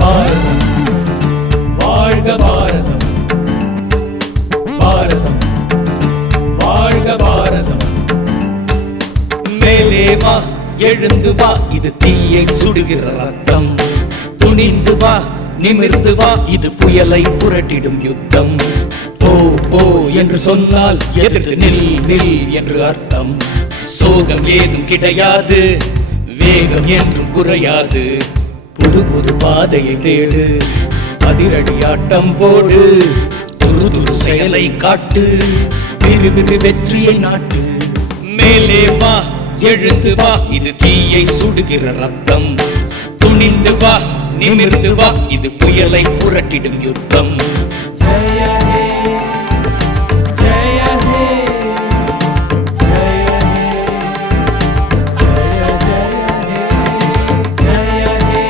பாரதம் வாழ்க பாரதம், பாரதம் வாழ்க பாரதம். மேலே வா எழுந்து வா, இது தீயை சுடுகிற ரத்தம். துணிந்து வா நிமிர்ந்து வா, இது புயலை புரட்டிடும் யுத்தம். போ போ என்று சொன்னால் எதிர்த்து நில் நில் என்று அர்த்தம். சோகம் ஏதும் கிடையாது, வேகம் என்றும் குறையாது. புது புது பாதையை தேடு, அதிரடி ஆட்டம் போடு. துரு துரு செயலை காட்டு, விறு விறு வெற்றியை நாட்டு. மேலே வா எழுந்து வா, இது தீயை சுடுகிற ரத்தம். துணிந்து வா நிமிர்ந்து வா, இது புயலை புரட்டிடும் யுத்தம். ஜெய ஹே ஜெய ஹே ஜெய ஹே ஜெய ஜெய ஹே ஜெய ஹே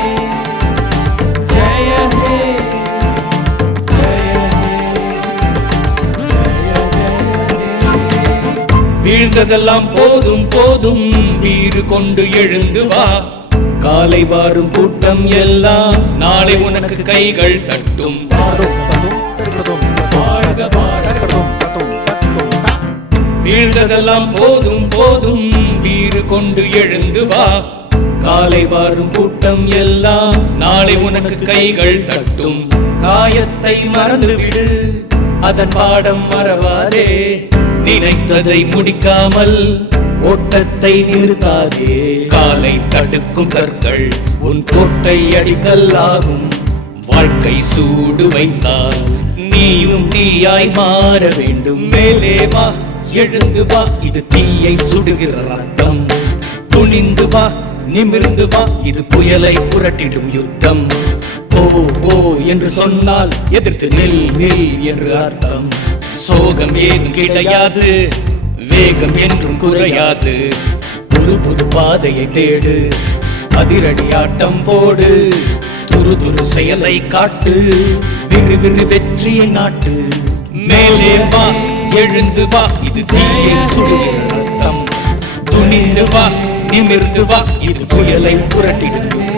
ஜெய ஹே ஜெய ஹே. வீழ்ந்ததெல்லாம் போதும் போதும், வீறு கொண்டு எழுந்து வா. காலை வாரும் கூட்டம் எல்லாம் நாளை உனக்கு கைகள் தட்டும். வீழ்ந்ததெல்லாம் போதும் போதும், வீறு கொண்டு எழுந்து வா. காலை வாரும் கூட்டம் எல்லாம் நாளை உனக்கு கைகள் தட்டும். காயத்தை மறந்துவிடு, அதன் பாடம் மறவாதே. நினைத்ததை முடிக்காமல் ஓட்டத்தை நிறுத்தாதே. காலை தடுக்கும் கற்கள் உன் கோட்டை அடிக்கல்லாகும். வாழ்க்கை சூடு வைத்தால் நீயும் தீயாய் மாற வேண்டும். மேலே வா எழுந்து வா, இது தீயை சுடுகிற ரத்தம். துணிந்து வா நிமிர்ந்து வா, இது புயலை புரட்டிடும் யுத்தம். போ போ என்று சொன்னால் எதிர்த்து நில் நில் என்று அர்த்தம். சோகம் ஏதும் கிடையாது, வேகம் என்றும் குறையாது. புது புது பாதையை தேடு, அதிரடி ஆட்டம் போடு. துரு துரு செயலை காட்டு, விறு விறு வெற்றியை நாட்டு. மேலே வா எழுந்து வா, இது தீயை சுடுகிற ரத்தம். துணிந்து வா நிமிர்ந்து வா, இது புயலை புரட்டிடும்.